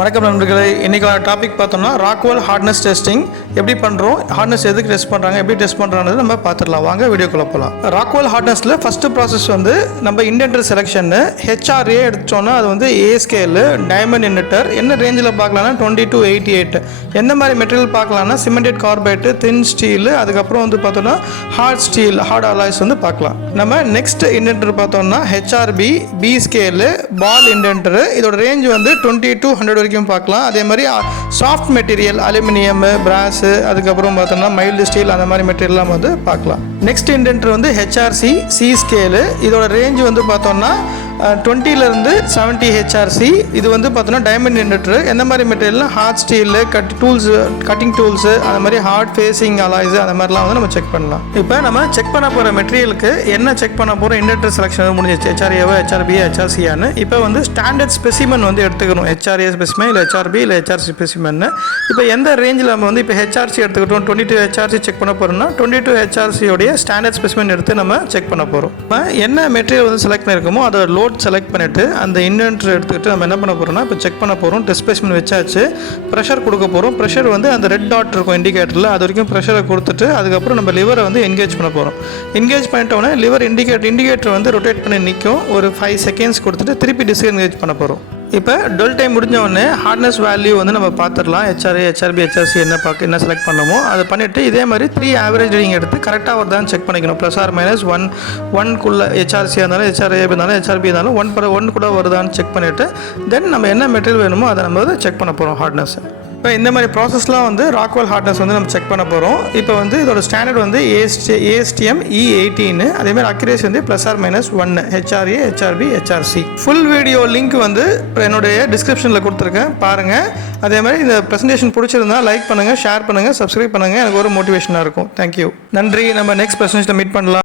வணக்கம் நண்பர்களே, இன்றைக்கான டாபிக் பார்த்தோம்னா ராக்வெல் ஹார்ட்னஸ் டெஸ்டிங் எப்படி பண்ணுறோம், ஹார்ட்னஸ் எதுக்கு டெஸ்ட் பண்ணுறாங்க, எப்படி டெஸ்ட் பண்ணுறாங்க நம்ம பார்த்துடலாம். வாங்க வீடியோக்குள்ளே போகலாம். ராக்வெல் ஹார்ட்னஸில் ஃபஸ்ட்டு ப்ராசஸ் வந்து நம்ம இண்டென்டர் செலெக்ஷன் ஹெச்ஆர்ஏ எடுத்தோன்னா அது வந்து ஏ ஸ்கேலு டைமண்ட் இண்டென்டர் என்ன ரேஞ்சில் பார்க்கலாம்னா 20 to 88. எந்த மாதிரி மெட்டீரியல் பார்க்கலாம்னா சிமெண்டட் கார்பைட்டு, தின் ஸ்டீல், அதுக்கப்புறம் வந்து பார்த்தோன்னா ஹார்ட் ஸ்டீல், ஹார்ட் அலாய்ஸ் வந்து பார்க்கலாம். நம்ம நெக்ஸ்ட் இண்டென்டர் பார்த்தோம்னா ஹெச்ஆர்பி பி ஸ்கேலு பால் இண்டென்டரு. இதோட ரேஞ்ச் வந்து 20 to 100 வரைக்கும் பார்க்கலாம். அதே மாதிரி சாஃப்ட் மெட்டீரியல் அலுமினியம், பிராஸு, அதுக்கப்புறம் பார்த்தோம்னா மைல்டு ஸ்டீல், அந்த மாதிரி மெட்டீரியல்லாம் வந்து பார்க்கலாம். நெக்ஸ்ட் இண்டென்டர் வந்து ஹெச்ஆர்சி சி ஸ்கேலு. இதோட ரேஞ்ச் வந்து பார்த்தோம்னா 20 to 70 ஹெச்ஆர்சி. இது வந்து பார்த்தோன்னா டைமண்ட் இண்டென்டர். எந்த மாதிரி மெட்டீரியல்னா ஹார்ட் ஸ்டீல், கட்டிங் டூல்ஸு, அந்த மாதிரி ஹார்ட் ஃபேஸிங் அலாய்ஸு, அந்த மாதிரிலாம் வந்து நம்ம செக் பண்ணலாம். இப்போ நம்ம செக் பண்ண போகிற மெட்டீரியலுக்கு என்ன செக் பண்ண போகிறோம், இண்டென்டர் செலெக்ஷன் முடிஞ்சிச்சு. ஹெச்ஆர்ஏவோ ஹெச்ஆர்பி ஹெச்ஆர்சியான்னு. இப்போ வந்து ஸ்டாண்டர்ட் ஸ்பெசிமன் வந்து எடுத்துக்கணும். ஹெச்ஆர்ஏ ஸ்பெசிமன் இல்லை ஹெச்ஆர்பி இல்லை ஹெச்ஆர்சி ஸ்பெசிமன். இப்போ எந்த ரேஞ்சில் நம்ம வந்து இப்போ ஹெச்ஆர்சி எடுத்துக்கிட்டோம், 22 ஹெச்ஆர்சி செக் பண்ண போகிறோம்னா 22 ஹெச்ஆர்சியோடைய ஸ்டாண்டர்ட் ஸ்பெசிமன் எடுத்து நம்ம செக் பண்ண போகிறோம். இப்போ என்ன மெட்டீரியல் வந்து செலக்ட் பண்ணியிருக்கோமோ அதோட லோட் செலக்ட் பண்ணிவிட்டு அந்த இண்டென்டர் எடுத்துக்கிட்டு நம்ம என்ன பண்ண போகிறோம்னா இப்போ செக் பண்ண போகிறோம். டெஸ்ட் ஸ்பெசிமன் வச்சாச்சு, ப்ரெஷர் கொடுக்க போகிறோம். ப்ரெஷர் வந்து அந்த ரெட் டாட் இருக்கும் இண்டிகேட்டரில், அது வரைக்கும் ப்ரெஷரை கொடுத்துட்டு அதுக்கப்புறம் நம்ம லிவரை வந்து என்கேஜ் பண்ண போகிறோம். என்கேஜ் பண்ணிட்டோன்னே லிவர் இண்டிகேட்டர் வந்து ரொட்டேட் பண்ணி நிற்கும். ஒரு 5 செகண்ட்ஸ் கொடுத்துட்டு திருப்பி டிஸ்என்கேஜ் பண்ண போகிறோம். இப்போ டுவெல் டைம் முடிஞ்ச உடனே ஹார்ட்னஸ் வேல்யூ வந்து நம்ம பார்த்துடலாம். ஹெச்ஆர்ஏ ஹெச்ஆர்பி ஹெச்ஆர்சி என்ன செலக்ட் பண்ணமோ அதை பண்ணிவிட்டு இதே மாதிரி 3 ஆவரேஜ் ரீடிங் எடுத்து கரெக்டாக வருதான்னு செக் பண்ணிக்கணும். ப்ளஸ் ஆர் மைனஸ் 1 ஹெச்ஆர்சியாக இருந்தாலும் ஹெச்ஆர்ஏ இருந்தாலும் ஹெச்ஆர்பி இருந்தாலும் 1 கூட வருதான்னு செக் பண்ணிவிட்டு தென் நம்ம என்ன மெட்டீரியல் வேணுமோ அதை நம்ம வந்து செக் பண்ண போகிறோம் ஹார்ட்னஸ். இப்போ இந்த மாதிரி ப்ராசஸ்லாம் வந்து ராக்வெல் ஹார்ட்னஸ் வந்து நம்ம செக் பண்ண போகிறோம். இப்போ வந்து இதோட ஸ்டாண்டர்ட் வந்து ASTM E18. அதேமாதிரி அக்யூரேசி வந்து plus or minus 1 HRA HRB HRC. Full video link வந்து என்னுடைய டிஸ்கிரிப்ஷனில் கொடுத்துருக்கேன், பாருங்கள். அதே மாதிரி இந்த ப்ரெசன்டேஷன் பிடிச்சிருந்தா லைக் பண்ணுங்கள், ஷேர் பண்ணுங்கள், சப்ஸ்கிரைப் பண்ணுங்கள். எனக்கு ஒரு மோட்டிவேஷனாக இருக்கும். தேங்க்யூ, நன்றி. நம்ம நெக்ஸ்ட் ப்ரெசன்டேஷனில் மீட் பண்ணலாம்.